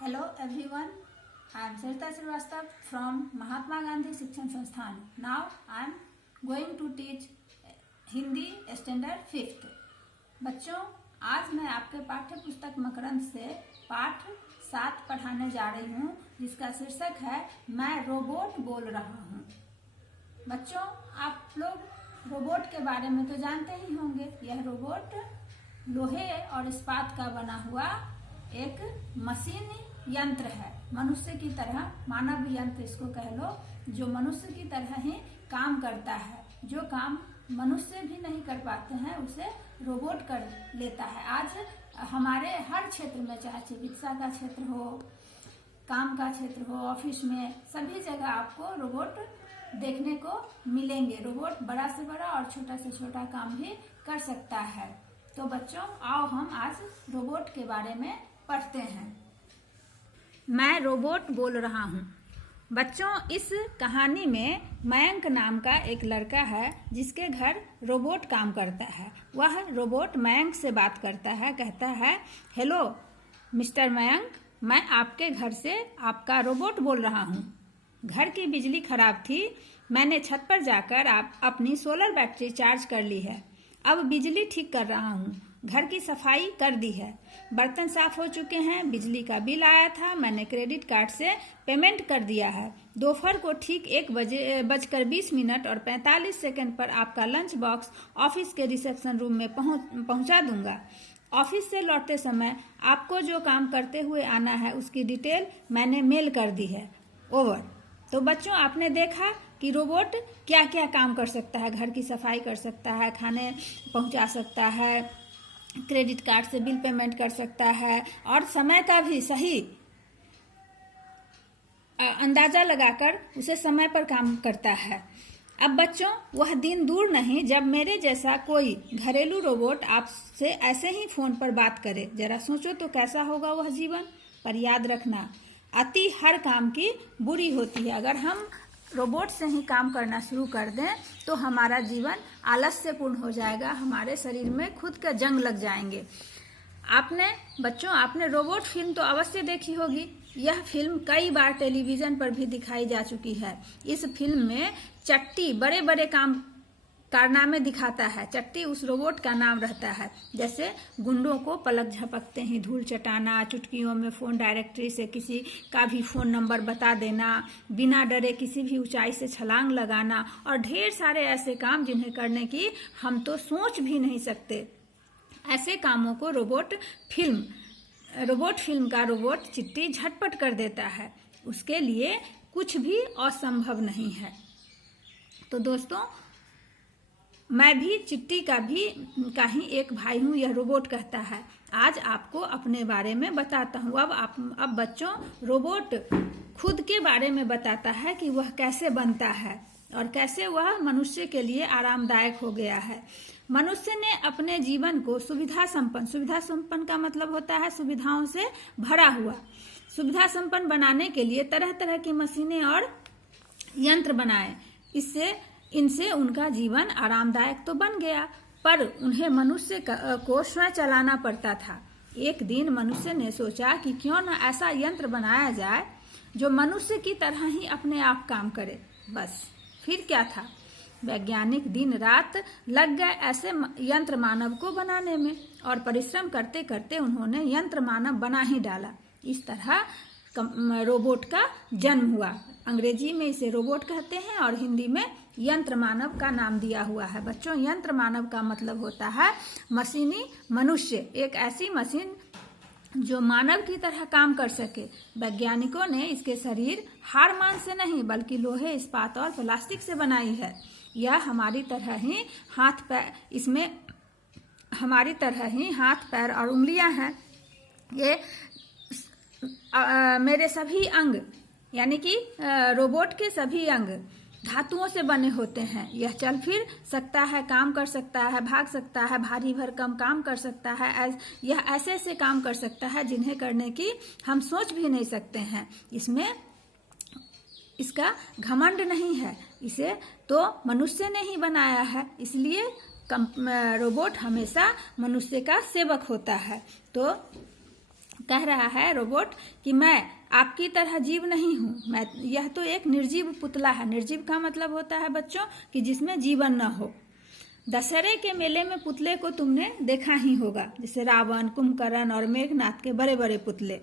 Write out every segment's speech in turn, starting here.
Hello everyone, I am Sarita Srivastava from Mahatma Gandhi Shikshan Sansthan. Now I am going to teach Hindi Standard 5th. बच्चों, आज मैं आपके पाठ्य पुस्तक मकरंद से पाठ 7 पढ़ाने जा रही हूँ, जिसका शीर्षक है मैं रोबोट बोल रहा हूँ। बच्चों, आप लोग रोबोट के बारे में तो जानते ही होंगे। यह रोबोट लोहे और इस्पात का बना हुआ एक मशीन यंत्र है, मनुष्य की तरह, मानव यंत्र इसको कह लो, जो मनुष्य की तरह ही काम करता है। जो काम मनुष्य भी नहीं कर पाते हैं उसे रोबोट कर लेता है। आज हमारे हर क्षेत्र में, चाहे चिकित्सा का क्षेत्र हो, काम का क्षेत्र हो, ऑफिस में, सभी जगह आपको रोबोट देखने को मिलेंगे। रोबोट बड़ा से बड़ा और छोटा से छोटा काम भी कर सकता है। तो बच्चों, आओ हम आज रोबोट के बारे में पढ़ते हैं। मैं रोबोट बोल रहा हूँ। बच्चों, इस कहानी में मयंक नाम का एक लड़का है जिसके घर रोबोट काम करता है। वह रोबोट मयंक से बात करता है, कहता है, हेलो मिस्टर मयंक, मैं आपके घर से आपका रोबोट बोल रहा हूँ। घर की बिजली खराब थी, मैंने छत पर जाकर अपनी सोलर बैटरी चार्ज कर ली है। अब बिजली ठीक कर रहा हूँ। घर की सफाई कर दी है, बर्तन साफ हो चुके हैं, बिजली का बिल आया था, मैंने क्रेडिट कार्ड से पेमेंट कर दिया है। दोपहर को ठीक 1:20 और 45 सेकंड पर आपका लंच बॉक्स ऑफिस के रिसेप्शन रूम में पहुंचा दूंगा। ऑफिस से लौटते समय आपको जो काम करते हुए आना है उसकी डिटेल मैंने मेल कर दी है। ओवर। तो बच्चों, आपने देखा कि रोबोट क्या क्या काम कर सकता है। घर की सफाई कर सकता है, खाने पहुंचा सकता है, क्रेडिट कार्ड से बिल पेमेंट कर सकता है और समय का भी सही अंदाजा लगाकर उसे समय पर काम करता है। अब बच्चों, वह दिन दूर नहीं जब मेरे जैसा कोई घरेलू रोबोट आपसे ऐसे ही फोन पर बात करे। जरा सोचो तो कैसा होगा वह जीवन। पर याद रखना, अति हर काम की बुरी होती है। अगर हम रोबोट से ही काम करना शुरू कर दें तो हमारा जीवन आलस्यपूर्ण हो जाएगा, हमारे शरीर में खुद का जंग लग जाएंगे। आपने रोबोट फिल्म तो अवश्य देखी होगी। यह फिल्म कई बार टेलीविजन पर भी दिखाई जा चुकी है। इस फिल्म में चट्टी बड़े बड़े कारनामे दिखाता है। चट्टी उस रोबोट का नाम रहता है, जैसे गुंडों को पलक झपकते ही धूल चटाना, चुटकियों में फोन डायरेक्टरी से किसी का भी फोन नंबर बता देना, बिना डरे किसी भी ऊंचाई से छलांग लगाना और ढेर सारे ऐसे काम जिन्हें करने की हम तो सोच भी नहीं सकते। ऐसे कामों को रोबोट फिल्म का रोबोट चिट्टी झटपट कर देता है। उसके लिए कुछ भी असंभव नहीं है। तो दोस्तों, मैं भी चिट्टी का ही एक भाई हूँ, यह रोबोट कहता है। आज आपको अपने बारे में बताता हूँ। अब बच्चों, रोबोट खुद के बारे में बताता है कि वह कैसे बनता है और कैसे वह मनुष्य के लिए आरामदायक हो गया है। मनुष्य ने अपने जीवन को सुविधा संपन्न का मतलब होता है सुविधाओं से भरा हुआ। सुविधा संपन्न बनाने के लिए तरह तरह की मशीनें और यंत्र बनाए। इनसे उनका जीवन आरामदायक तो बन गया, पर उन्हें मनुष्य को स्वयं चलाना पड़ता था। एक दिन मनुष्य ने सोचा कि क्यों न ऐसा यंत्र बनाया जाए जो मनुष्य की तरह ही अपने आप काम करे। बस फिर क्या था, वैज्ञानिक दिन रात लग गए ऐसे यंत्र मानव को बनाने में, और परिश्रम करते करते उन्होंने यंत्र मानव बना ही डाला। इस तरह रोबोट का जन्म हुआ। अंग्रेजी में इसे रोबोट कहते हैं और हिंदी में यंत्र मानव का नाम दिया हुआ है। बच्चों, यंत्र मानव का मतलब होता है मशीनी मनुष्य, एक ऐसी मशीन जो मानव की तरह काम कर सके। वैज्ञानिकों ने इसके शरीर हाड़ मांस से नहीं बल्कि लोहे, इस्पात और प्लास्टिक से बनाई है। यह हमारी तरह ही हाथ पैर और उंगलियां हैं। ये मेरे सभी अंग, यानी कि रोबोट के सभी अंग धातुओं से बने होते हैं। यह चल फिर सकता है, काम कर सकता है, भाग सकता है, भारी भरकम काम कर सकता है। यह ऐसे ऐसे काम कर सकता है जिन्हें करने की हम सोच भी नहीं सकते हैं। इसका घमंड नहीं है, इसे तो मनुष्य ने ही बनाया है। इसलिए रोबोट हमेशा मनुष्य का सेवक होता है। तो कह रहा है रोबोट कि मैं आपकी तरह जीव नहीं हूँ, यह तो एक निर्जीव पुतला है। निर्जीव का मतलब होता है बच्चों कि जिसमें जीवन न हो। दशहरे के मेले में पुतले को तुमने देखा ही होगा, जैसे रावण, कुंभकर्ण और मेघनाथ के बड़े बड़े पुतले।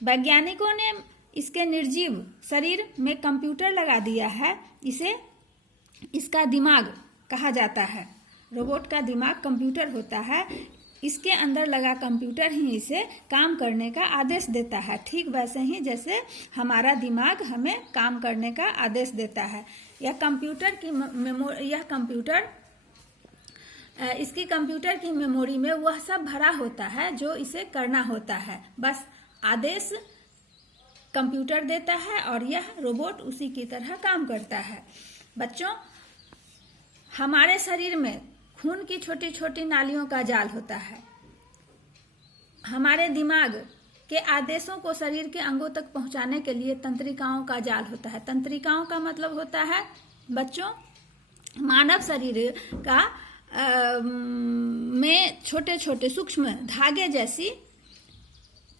वैज्ञानिकों ने इसके निर्जीव शरीर में कंप्यूटर लगा दिया है। इसे इसका दिमाग कहा जाता है। रोबोट का दिमाग कंप्यूटर होता है। इसके अंदर लगा कंप्यूटर ही इसे काम करने का आदेश देता है, ठीक वैसे ही जैसे हमारा दिमाग हमें काम करने का आदेश देता है। यह कंप्यूटर की इसकी कंप्यूटर की मेमोरी में वह सब भरा होता है जो इसे करना होता है। बस आदेश कंप्यूटर देता है और यह रोबोट उसी की तरह काम करता है। बच्चों, हमारे शरीर में खून की छोटी छोटी नालियों का जाल होता है। हमारे दिमाग के आदेशों को शरीर के अंगों तक पहुंचाने के लिए तंत्रिकाओं का जाल होता है। तंत्रिकाओं का मतलब होता है बच्चों, मानव शरीर का में छोटे छोटे सूक्ष्म धागे जैसी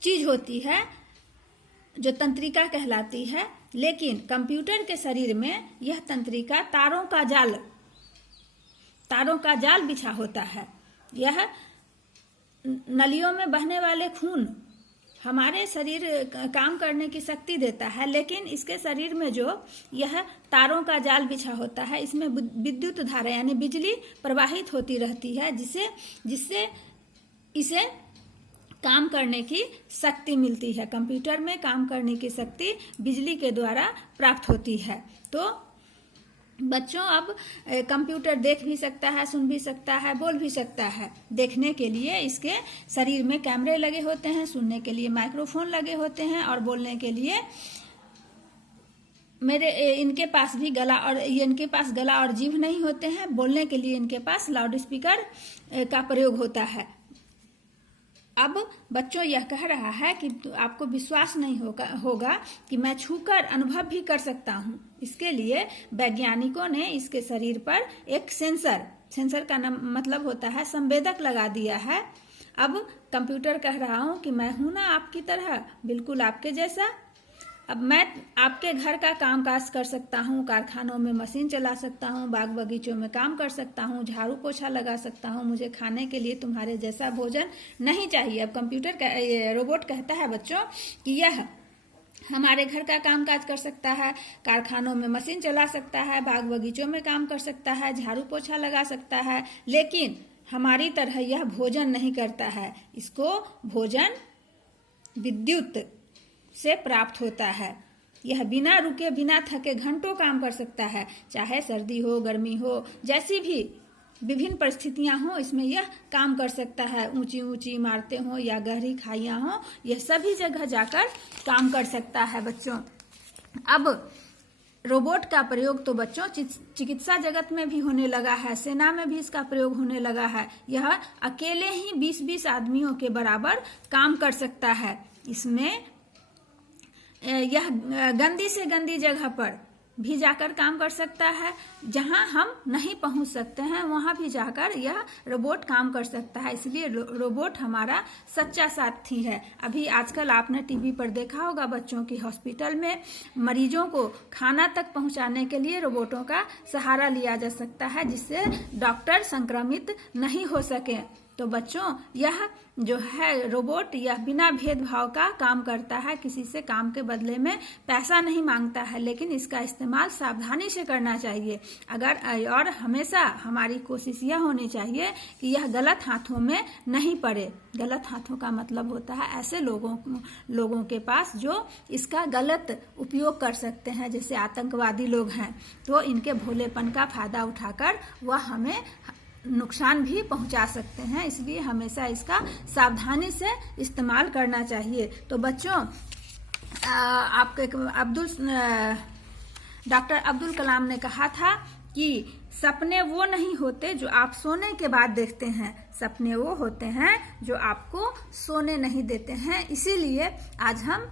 चीज होती है जो तंत्रिका कहलाती है। लेकिन कंप्यूटर के शरीर में यह तंत्रिका तारों का जाल बिछा होता है। यह नलियों में बहने वाले खून हमारे शरीर काम करने की शक्ति देता है, लेकिन इसके शरीर में जो यह तारों का जाल बिछा होता है, इसमें विद्युत धारा यानी बिजली प्रवाहित होती रहती है, जिससे इसे काम करने की शक्ति मिलती है। कंप्यूटर में काम करने की शक्ति बिजली के द्वारा प्राप्त होती है। तो बच्चों, अब कंप्यूटर देख भी सकता है, सुन भी सकता है, बोल भी सकता है। देखने के लिए इसके शरीर में कैमरे लगे होते हैं, सुनने के लिए माइक्रोफोन लगे होते हैं और बोलने के लिए इनके पास गला और जीभ नहीं होते हैं। बोलने के लिए इनके पास लाउड स्पीकर का प्रयोग होता है। अब बच्चों, यह कह रहा है कि आपको विश्वास नहीं होगा कि मैं छूकर अनुभव भी कर सकता हूँ। इसके लिए वैज्ञानिकों ने इसके शरीर पर एक सेंसर का मतलब होता है संवेदक लगा दिया है। अब कंप्यूटर कह रहा हूँ कि मैं हूं ना आपकी तरह, बिल्कुल आपके जैसा। अब मैं आपके घर का कामकाज कर सकता हूँ, कारखानों में मशीन चला सकता हूँ, बाग बगीचों में काम कर सकता हूँ, झाड़ू पोछा लगा सकता हूँ। मुझे खाने के लिए तुम्हारे जैसा भोजन नहीं चाहिए। अब रोबोट कहता है बच्चों कि यह हमारे घर का कामकाज कर सकता है, कारखानों में मशीन चला सकता है, बाग बगीचों में काम कर सकता है, झाड़ू पोछा लगा सकता है, लेकिन हमारी तरह यह भोजन नहीं करता है। इसको भोजन विद्युत से प्राप्त होता है। यह बिना रुके बिना थके घंटों काम कर सकता है, चाहे सर्दी हो, गर्मी हो, जैसी भी विभिन्न परिस्थितियां हो, इसमें यह काम कर सकता है। ऊंची ऊंची इमारतें हो या गहरी खाइयां हो, यह सभी जगह जाकर काम कर सकता है। बच्चों, अब रोबोट का प्रयोग तो बच्चों चिकित्सा जगत में भी होने लगा है, सेना में भी इसका प्रयोग होने लगा है। यह अकेले ही 20-20 आदमियों के बराबर काम कर सकता है। इसमें यह गंदी से गंदी जगह पर भी जाकर काम कर सकता है। जहां हम नहीं पहुंच सकते हैं वहां भी जाकर यह रोबोट काम कर सकता है। इसलिए रोबोट हमारा सच्चा साथी है। अभी आजकल आपने टीवी पर देखा होगा बच्चों की हॉस्पिटल में मरीजों को खाना तक पहुंचाने के लिए रोबोटों का सहारा लिया जा सकता है, जिससे डॉक्टर संक्रमित नहीं हो सके। तो बच्चों, यह जो है रोबोट, यह बिना भेदभाव का काम करता है, किसी से काम के बदले में पैसा नहीं मांगता है, लेकिन इसका इस्तेमाल सावधानी से करना चाहिए। और हमेशा हमारी कोशिश यह होनी चाहिए कि यह गलत हाथों में नहीं पड़े। गलत हाथों का मतलब होता है ऐसे लोगों के पास जो इसका गलत उपयोग कर सकते हैं, जैसे आतंकवादी लोग हैं, तो इनके भोलेपन का फायदा उठाकर वह हमें नुकसान भी पहुंचा सकते हैं। इसलिए हमेशा इसका सावधानी से इस्तेमाल करना चाहिए। तो बच्चों, आपके डॉक्टर अब्दुल कलाम ने कहा था कि सपने वो नहीं होते जो आप सोने के बाद देखते हैं, सपने वो होते हैं जो आपको सोने नहीं देते हैं। इसीलिए आज हम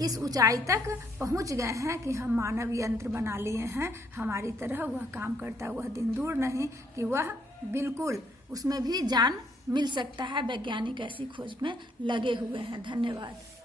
इस ऊंचाई तक पहुंच गए हैं कि हम मानव यंत्र बना लिए हैं। हमारी तरह वह काम करता, वह दिन दूर नहीं कि वह बिल्कुल उसमें भी जान मिल सकता है। वैज्ञानिक ऐसी खोज में लगे हुए हैं। धन्यवाद।